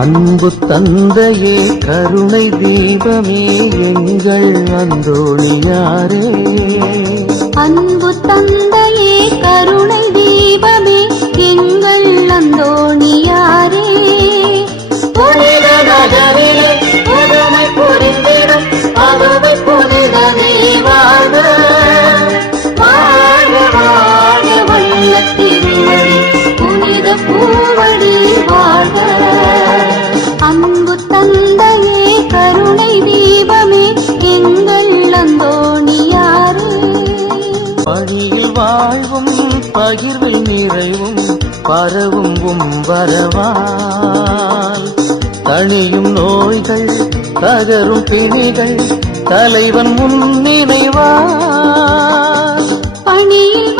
அன்பு தந்தையே கருணை தீபமே எங்கள் அந்தோணியாரே. அன்பு தந்தையே கருணை தீபமே எங்கள் அந்தோணியாரே. புனித நகரிலே புதுமை புரிந்திடும் அதுவை புனிதமே வாழ்க வாழ்க வாழ்க வல்ல திருவடி புனித பூவடி வாழ்க. அன்பு தந்தையே கருணை தீபமே எங்கள் அந்தோணியாரே. பணியில் வாழ்வும் பகிர்வில் நிறைவும் பரவும் வரவால் தணியும் நோய்கள் தகரும் பிணிகள் தலைவன் முன் நினைவார். பணியில்